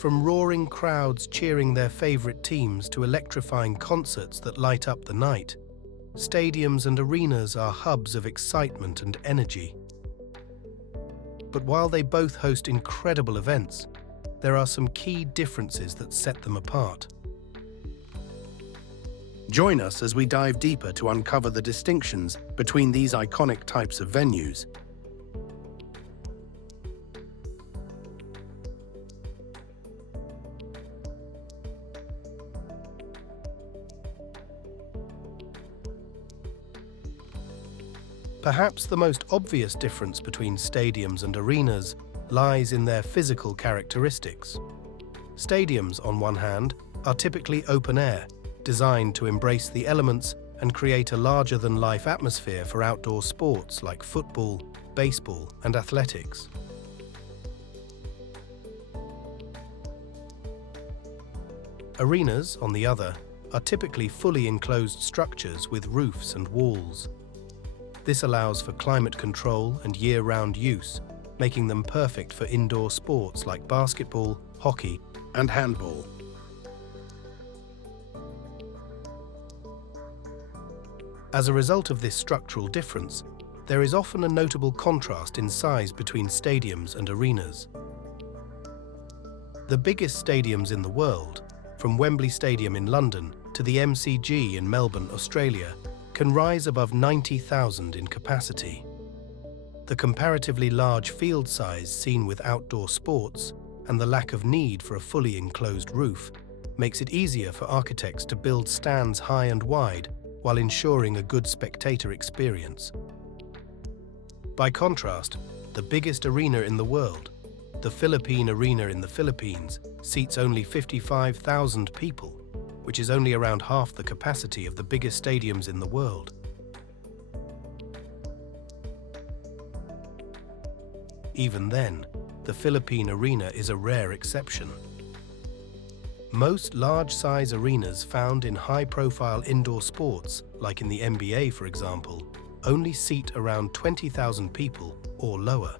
From roaring crowds cheering their favorite teams to electrifying concerts that light up the night, stadiums and arenas are hubs of excitement and energy. But while they both host incredible events, there are some key differences that set them apart. Join us as we dive deeper to uncover the distinctions between these iconic types of venues. Perhaps the most obvious difference between stadiums and arenas lies in their physical characteristics. Stadiums, on one hand, are typically open air, designed to embrace the elements and create a larger-than-life atmosphere for outdoor sports like football, baseball, and athletics. Arenas, on the other, are typically fully enclosed structures with roofs and walls. This allows for climate control and year-round use, making them perfect for indoor sports like basketball, hockey, and handball. As a result of this structural difference, there is often a notable contrast in size between stadiums and arenas. The biggest stadiums in the world, from Wembley Stadium in London to the MCG in Melbourne, Australia, can rise above 90,000 in capacity. The comparatively large field size seen with outdoor sports and the lack of need for a fully enclosed roof makes it easier for architects to build stands high and wide while ensuring a good spectator experience. By contrast, the biggest arena in the world, the Philippine Arena in the Philippines, seats only 55,000 people, which is only around half the capacity of the biggest stadiums in the world. Even then, the Philippine Arena is a rare exception. Most large-size arenas found in high-profile indoor sports, like in the NBA for example, only seat around 20,000 people or lower.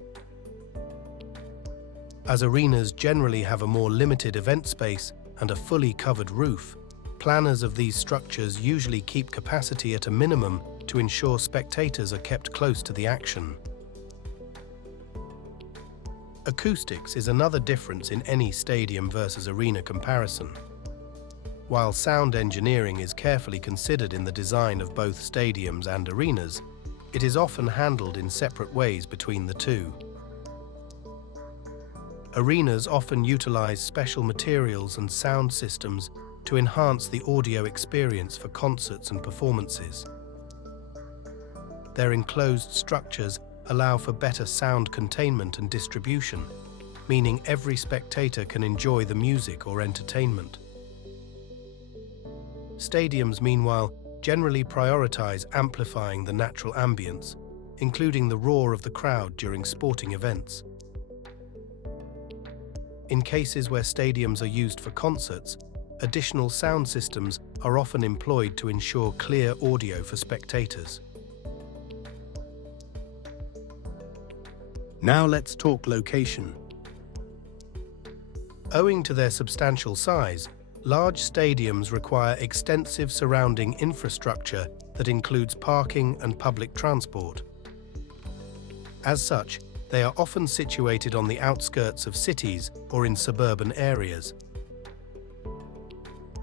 As arenas generally have a more limited event space and a fully covered roof, planners of these structures usually keep capacity at a minimum to ensure spectators are kept close to the action. Acoustics is another difference in any stadium versus arena comparison. While sound engineering is carefully considered in the design of both stadiums and arenas, it is often handled in separate ways between the two. Arenas often utilize special materials and sound systems to enhance the audio experience for concerts and performances. Their enclosed structures allow for better sound containment and distribution, meaning every spectator can enjoy the music or entertainment. Stadiums, meanwhile, generally prioritize amplifying the natural ambience, including the roar of the crowd during sporting events. In cases where stadiums are used for concerts, additional sound systems are often employed to ensure clear audio for spectators. Now let's talk location. Owing to their substantial size, large stadiums require extensive surrounding infrastructure that includes parking and public transport. As such, they are often situated on the outskirts of cities or in suburban areas.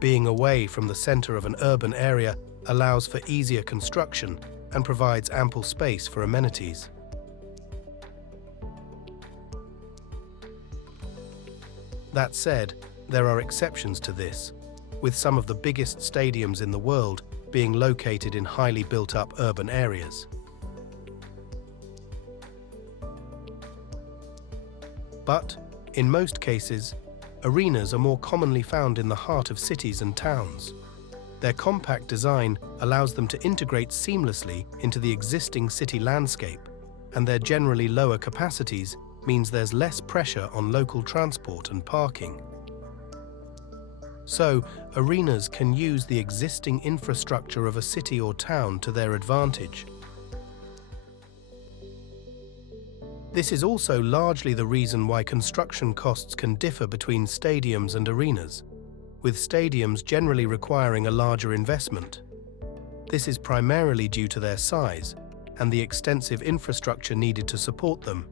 Being away from the center of an urban area allows for easier construction and provides ample space for amenities. That said, there are exceptions to this, with some of the biggest stadiums in the world being located in highly built-up urban areas. But, in most cases, arenas are more commonly found in the heart of cities and towns. Their compact design allows them to integrate seamlessly into the existing city landscape, and their generally lower capacities means there's less pressure on local transport and parking. So, arenas can use the existing infrastructure of a city or town to their advantage. This is also largely the reason why construction costs can differ between stadiums and arenas, with stadiums generally requiring a larger investment. This is primarily due to their size and the extensive infrastructure needed to support them.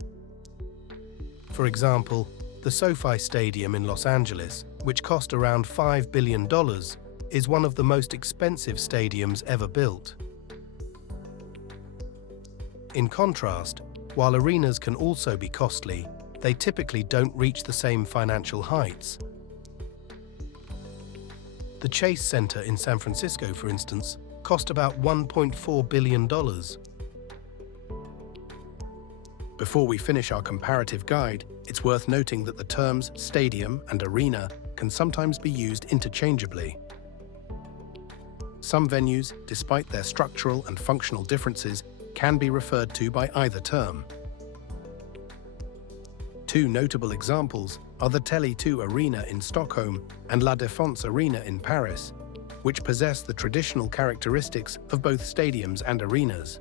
For example, the SoFi Stadium in Los Angeles, which cost around $5 billion, is one of the most expensive stadiums ever built. In contrast, while arenas can also be costly, they typically don't reach the same financial heights. The Chase Center in San Francisco, for instance, cost about $1.4 billion. Before we finish our comparative guide, it's worth noting that the terms stadium and arena can sometimes be used interchangeably. Some venues, despite their structural and functional differences, can be referred to by either term. Two notable examples are the Tele2 Arena in Stockholm and La Défense Arena in Paris, which possess the traditional characteristics of both stadiums and arenas.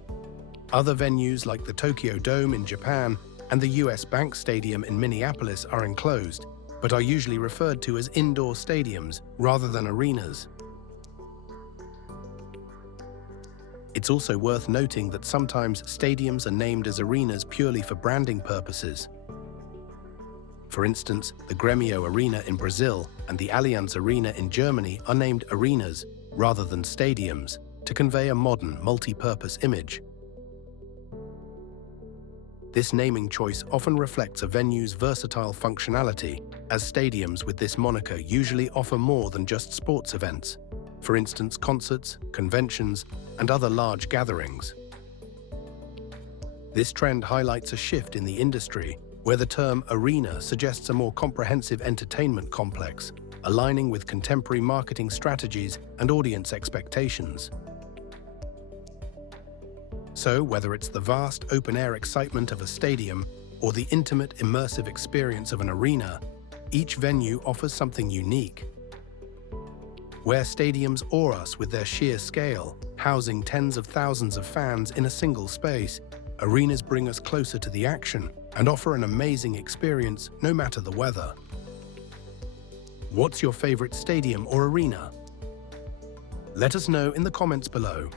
Other venues like the Tokyo Dome in Japan and the US Bank Stadium in Minneapolis are enclosed, but are usually referred to as indoor stadiums rather than arenas. It's also worth noting that sometimes stadiums are named as arenas purely for branding purposes. For instance, the Grêmio Arena in Brazil and the Allianz Arena in Germany are named arenas rather than stadiums to convey a modern, multi-purpose image. This naming choice often reflects a venue's versatile functionality, as stadiums with this moniker usually offer more than just sports events. For instance, concerts, conventions, and other large gatherings. This trend highlights a shift in the industry where the term arena suggests a more comprehensive entertainment complex, aligning with contemporary marketing strategies and audience expectations. So, whether it's the vast open-air excitement of a stadium or the intimate, immersive experience of an arena, each venue offers something unique. Where stadiums awe us with their sheer scale, housing tens of thousands of fans in a single space, arenas bring us closer to the action and offer an amazing experience no matter the weather. What's your favorite stadium or arena? Let us know in the comments below.